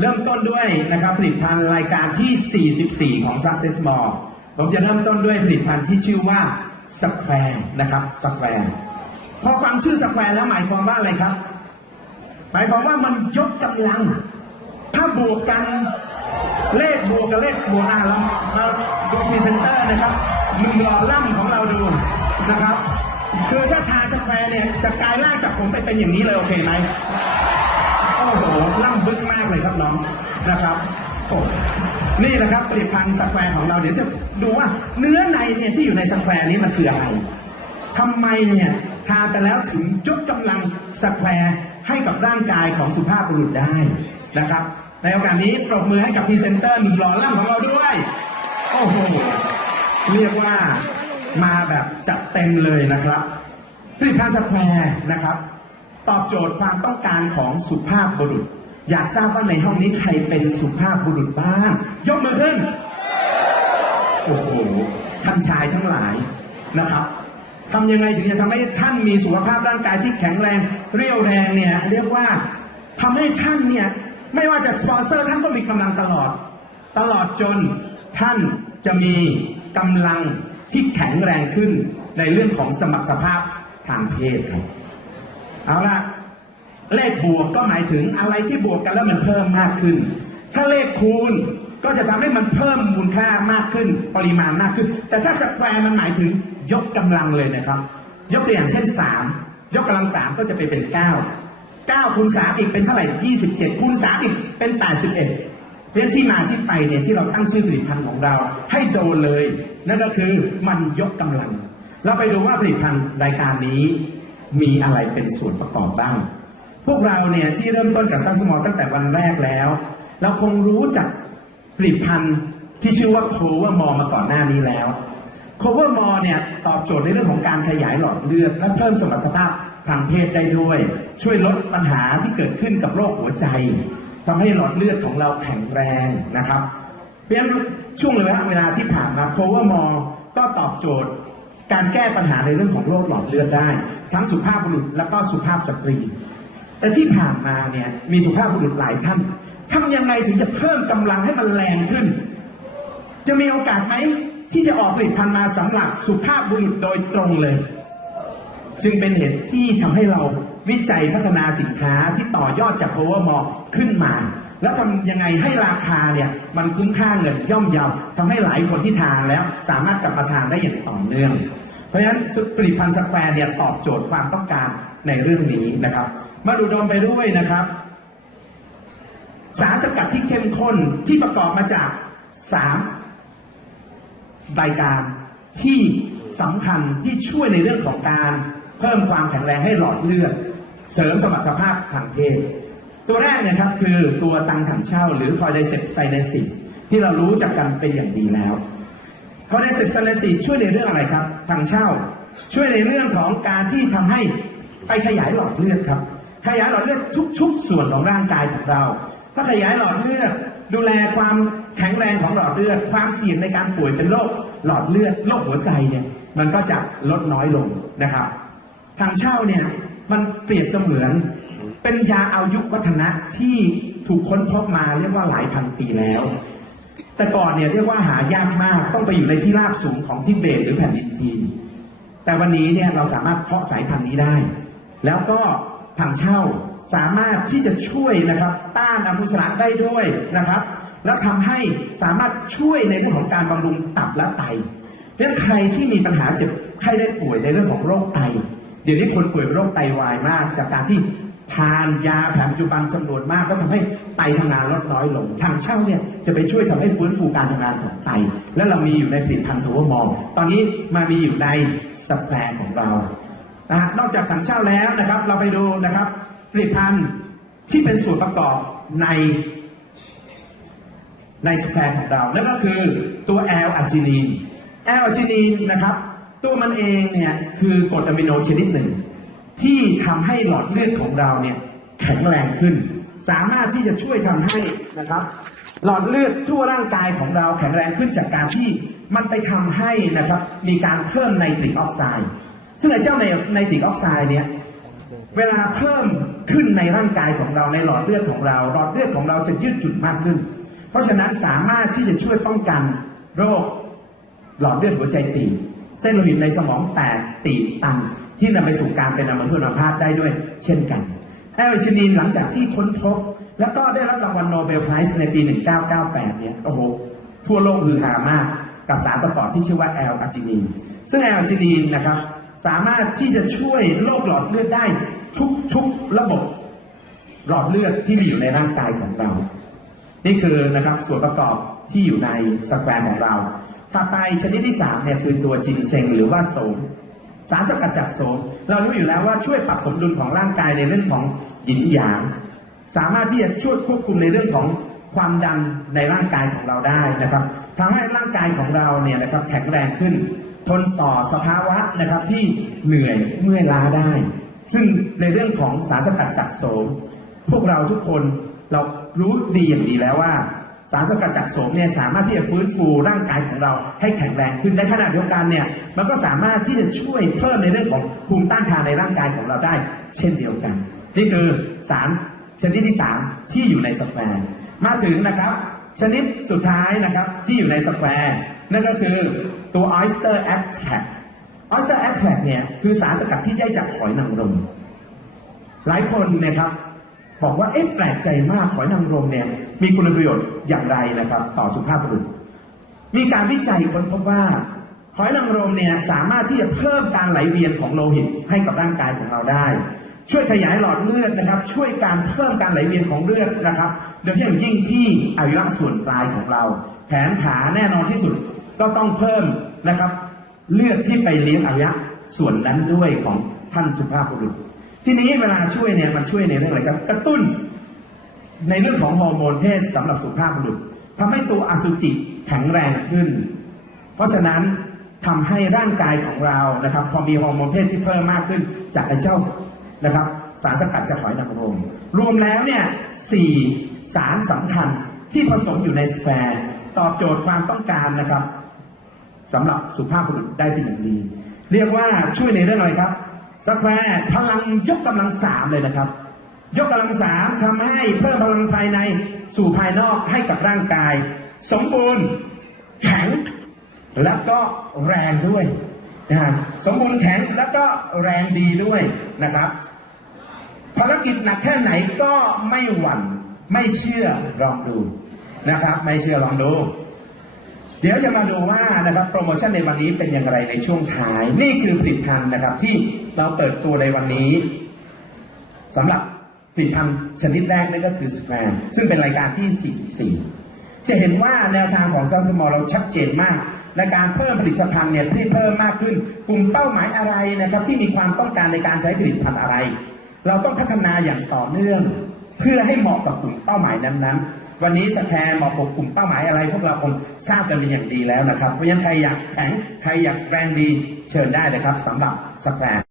เริ่มต้นด้วยนะครับผลิตภัณฑ์รายการที่ 44 ของ Success Mall ผมจะเริ่มต้นด้วยผลิตภัณฑ์ที่ชื่อว่าสแควร์นะครับสแควร์พอฟังชื่อสแควร์แล้วหมายความว่าอะไรครับ หมายความว่ามันยกกำลัง ถ้าบวกกันเลขบวกกับเลขบวกอะเราเราดูพรีเซนเตอร์นะครับมึงรอล่ำของเราดูนะครับคือถ้าทาสแควร์เนี่ยจะกลายร่างจากผมไปเป็นอย่างนี้เลยโอเคไหม โอ้โหล่ำบึกมากเลยครับน้องนะครับนี่แหละครับผลิตภัณฑ์สแควร์ของเราเดี๋ยวจะดูว่า เนื้อในเนี่ยที่อยู่ในสแควร์นี้มันคืออะไรทำไมเนี่ยทานไปแล้วถึงยกกำลังสแควร์ให้กับร่างกายของสุภาพบุรุษได้นะครับ ในโอกาสนี้ปรบมือให้กับพรีเซนเตอร์หนุ่มหล่อล่ำของเราด้วย โอ้โห เรียกว่ามาแบบจัดเต็มเลยนะครับผลิตภัณฑ์สแควร์นะครับ ตอบโจทย์ความต้องการของสุภาพบุรุษ อยากทราบว่าในห้องนี้ใครเป็นสุภาพบุรุษบ้าง ยกมือขึ้น โอ้โหท่านชายทั้งหลายนะครับทำยังไงถึงจะทำให้ท่านมีสุขภาพร่างกายที่แข็งแรง เรี่ยวแรงเนี่ย เรียกว่าทำให้ท่านเนี่ย ไม่ว่าจะสปอนเซอร์ท่านก็มีกำลังตลอด ตลอดจนท่านจะมีกำลังที่แข็งแรงขึ้นในเรื่องของสมรรถภาพทางเพศครับ เอาละเลขบวกก็หมายถึงอะไรที่บวกกันแล้วมันเพิ่มมากขึ้น ถ้าเลขคูณก็จะทำให้มันเพิ่มมูลค่ามากขึ้น ปริมาณมากขึ้น แต่ถ้าสแควร์มันหมายถึงยกกำลังเลยนะครับ ยกตัวอย่างเช่น3ยกกำลัง3ก็จะไปเป็น9 9คูณ3อีกเป็นเท่าไหร่27คูณ3อีกเป็น81เพราะฉะนั้นที่มาที่ไปเนี่ยที่เราตั้งชื่อผลิตภัณฑ์ของเรา ให้โดนเลย นั่นก็คือมันยกกำลัง เราไปดูว่าผลิตภัณฑ์รายการนี้ มีอะไรเป็นส่วนประกอบบ้าง พวกเราเนี่ยที่เริ่มต้นกับซัสมอลตั้งแต่วันแรกแล้ว เราคงรู้จักผลิตภัณฑ์ที่ชื่อว่าโคเวอร์มอมาก่อนหน้านี้แล้วโคเวอร์มอเนี่ยตอบโจทย์ในเรื่องของการขยายหลอดเลือด และเพิ่มสมรรถภาพทางเพศได้ด้วย ช่วยลดปัญหาที่เกิดขึ้นกับโรคหัวใจทำให้หลอดเลือดของเราแข็งแรงนะครับเพราะฉะนั้นช่วงระยะเวลาที่ผ่านมาโคเวอร์มอก็ตอบโจทย์ การแก้ปัญหาในเรื่องของโรคหลอดเลือดได้ ทั้งสุภาพบุรุษและก็สุภาพสตรี แต่ที่ผ่านมาเนี่ยมีสุภาพบุรุษหลายท่านทำยังไงถึงจะเพิ่มกำลังให้มันแรงขึ้น จะมีโอกาสไหมที่จะออกผลิตภัณฑ์มาสำหรับสุภาพบุรุษโดยตรงเลย จึงเป็นเหตุที่ทำให้เราวิจัยพัฒนาสินค้าที่ต่อยอดจาก Power m a l l ขึ้นมา แล้วทำยังไงให้ราคาเนี่ย มันคุ้มค่าเงินย่อมเยาทำให้หลายคนที่ทานแล้ว สามารถกลับมาทานได้อย่างต่อเนื่อง เพราะฉะนั้นผลิตภัณฑ์สแควร์เนี่ยตอบโจทย์ความต้องการในเรื่องนี้นะครับ มาดูดมไปด้วยนะครับ สารสกัดที่เข้มข้นที่ประกอบมาจากสามรายการที่สำคัญที่ช่วยในเรื่องของการเพิ่มความแข็งแรงให้หลอดเลือด เสริมสมรรถภาพทางเพศ ตัวแรกนยครับคือตัวตังถังเช่าหรือคอยไดเซปไซเนซิสที่เรารู้จักกันเป็นอย่างดีแล้ว คอยไดเซปไซเนซิสช่วยในเรื่องอะไรครับถังเช่า ช่วยในเรื่องของการที่ทำให้ไปขยายหลอดเลือดครับ ขยายหลอดเลือดทุกๆส่วนของร่างกายของเรา ถ้าขยายหลอดเลือด ดูแลความแข็งแรงของหลอดเลือด ความเสี่ยงในการป่วยเป็นโรคหลอดเลือดโรคหัวใจเนี่ย มันก็จะลดน้อยลงนะครับ ทางเช่าเนี่ยมันเปรียบเสมือนเป็นยาอายุวัฒนะที่ถูกค้นพบมาเรียกว่าหลายพันปีแล้ว แต่ก่อนเนี่ยเรียกว่าหายากมากต้องไปอยู่ในที่ราบสูงของทิเบตหรือแผ่นดินจีน แต่วันนี้เนี่ยเราสามารถเพาะสายพันธุ์นี้ได้ แล้วก็ทางเช่าสามารถที่จะช่วยนะครับต้านอนุมูลอิสระได้ด้วยนะครับ แล้วทำให้สามารถช่วยในเรื่องของการบำรุงตับและไตเพราะฉะนั้นใครที่มีปัญหาเจ็บไข้ได้ป่วยในเรื่องของโรคไต เดี๋ยวนี้คนป่วยเป็นโรคไตวายมาก จากการที่ ทานยาแผนปัจจุบันจำนวนมากก็ทำให้ไตทำงานลดน้อยลง ทางเช่าเนี่ยจะไปช่วยทำให้ฟื้นฟูการทำงานของไต และเรามีอยู่ในผลิตภัณฑ์ทัวมอลตอนนี้มามีอยู่ในสแปรของเรานะนอกจากถังเช่าแล้วนะครับ เราไปดูนะครับ ผลิตภัณฑ์ที่เป็นส่วนประกอบในในสแควร์ของเรา นั่นก็คือตัวแอลอาจินีนแอลอาจินีนนะครับ ตัวมันเองเนี่ยคือกรดอะมิโนชนิดหนึ่ง ที่ทำให้หลอดเลือดของเราเนี่ยแข็งแรงขึ้น สามารถที่จะช่วยทำให้นะครับ หลอดเลือดทั่วร่างกายของเราแข็งแรงขึ้นจากการที่มันไปทำให้นะครับ มีการเพิ่มไนตริกออกไซด์ซึ่งไอ้เจ้าในไนตริกออกไซด์เนี่ยเวลาเพิ่มขึ้นในร่างกายของเราในหลอดเลือดของเรา หลอดเลือดของเราจะยืดหยุ่นมากขึ้น เพราะฉะนั้นสามารถที่จะช่วยป้องกันโรคหลอดเลือดหัวใจตีบเส้นโลหิตในสมองแตกตีบตัน ที่นำไปสู่การเป็นอัมพฤกษ์อัมพาตได้ด้วยเช่นกันแอลชินีนหลังจากที่ค้นพบ แล้วก็ได้รับรางวัลโนเบลไพรส์ในปี 1998 เนี่ย โอ้โห ทั่วโลกฮือฮามากกับสารประกอบที่ชื่อว่าแอลอาจินีน ซึ่งแอลอาจินีนนะครับ สามารถที่จะช่วยโรคหลอดเลือดได้ทุกทุกระบบหลอดเลือดที่มีอยู่ในร่างกายของเรา นี่คือนะครับส่วนประกอบที่อยู่ในสแควร์ของเรา ถัดไปชนิดที่สามเนี่ยคือตัวจินเซงหรือว่าโสม สารสกัดจากโสมเรารู้อยู่แล้วว่าช่วยปรับสมดุลของร่างกายในเรื่องของหยินหยาง สามารถที่จะช่วยควบคุมในเรื่องของความดันในร่างกายของเราได้นะครับทำให้ร่างกายของเราเนี่ยนะครับแข็งแรงขึ้น ทนต่อสภาวะนะครับที่เหนื่อยเมื่อยล้าได้ ซึ่งในเรื่องของสารสกัดจากโสม พวกเราทุกคนเรารู้ดีอย่างดีแล้วว่า สารสกัดจากโสมเนี่ยสามารถที่จะฟื้นฟูร่างกายของเราให้แข็งแรงขึ้นในขณะเดียวกันเนี่ยมันก็สามารถที่จะช่วยเพิ่มในเรื่องของภูมิต้านทานในร่างกายของเราได้ เช่นเดียวกัน นี่คือสารชนิดที่สามที่อยู่ในสแควร์มาถึงนะครับ ชนิดสุดท้ายนะครับที่อยู่ในสแควร์นั่นก็คือตัว oyster extract oyster extract เนี่ยคือสารสกัดที่ได้จากหอยนางรมหลายคนนะครับบอกว่าเอ๊ะแปลกใจมากหอยนางรมเนี่ย มีคุณประโยชน์อย่างไรนะครับ ต่อสุขภาพบุรุษ มีการวิจัยค้นพบว่าหอยนางรมเนี่ยสามารถที่จะเพิ่มการไหลเวียนของโลหิตให้กับร่างกายของเราได้ ช่วยขยายหลอดเลือดนะครับ ช่วยการเพิ่มการไหลเวียนของเลือดนะครับ โดยเฉพาะอย่างยิ่งที่อวัยวะส่วนปลายของเรา แขนขาแน่นอนที่สุดก็ต้องเพิ่มนะครับ เลือดที่ไปเลี้ยงอวัยวะส่วนนั้นด้วยของท่านสุภาพบุรุษ ทีนี้เวลาช่วยเนี่ยมันช่วยในเรื่องอะไรครับกระตุ้น ในเรื่องของฮอร์โมนเพศสำหรับสุภาพบุรุษทำให้ตัวอสุจิแข็งแรงขึ้น เพราะฉะนั้นทำให้ร่างกายของเรานะครับ พอมีฮอร์โมนเพศที่เพิ่มมากขึ้นจากไอ้เจ้านะครับ สารสกัดจากหอยนางรมรวมแล้วเนี่ยสี่สารสำคัญที่ผสมอยู่ในสแควร์ตอบโจทย์ความต้องการนะครับสำหรับสุภาพบุรุษได้เป็นอย่างดี เรียกว่าช่วยในเรื่องอะไรครับสแควร์พลังยกกำลังสามเลยนะครับ ยกกำลังสามทำให้เพิ่มพลังภายในสู่ภายนอกให้กับร่างกาย สมบูรณ์แข็งแล้วก็แรงด้วยนะฮะสมบูรณ์แข็งแล้วก็แรงดีด้วยนะครับภารกิจหนักแค่ไหนก็ไม่หวั่นไม่เชื่อลองดูนะครับ ไม่เชื่อลองดู เดี๋ยวจะมาดูว่านะครับโปรโมชั่นในวันนี้เป็นอย่างไรในช่วงท้าย นี่คือผลิตภัณฑ์นะครับที่เราเปิดตัวในวันนี้สำหรับ ผลิตภัณฑ์ชนิดแรกนั่นก็คือสแกรมซึ่งเป็นรายการที่ 44 จะเห็นว่าแนวทางของซัสมอเราชัดเจนมากในการเพิ่มผลิตภัณฑ์เนี่ยที่เพิ่มมากขึ้น กลุ่มเป้าหมายอะไรนะครับที่มีความต้องการในการใช้ผลิตภัณฑ์อะไร เราต้องพัฒนาอย่างต่อเนื่อง เพื่อให้เหมาะกับกลุ่มเป้าหมายนั้นๆวันนี้สแคร์เหมาะกับกลุ่มเป้าหมายอะไร พวกเราคงทราบกันเป็นอย่างดีแล้วนะครับ เพราะฉะนั้นใครอยากแข็ง ใครอยากแรงดี เชิญได้เลยครับสำหรับสแคร์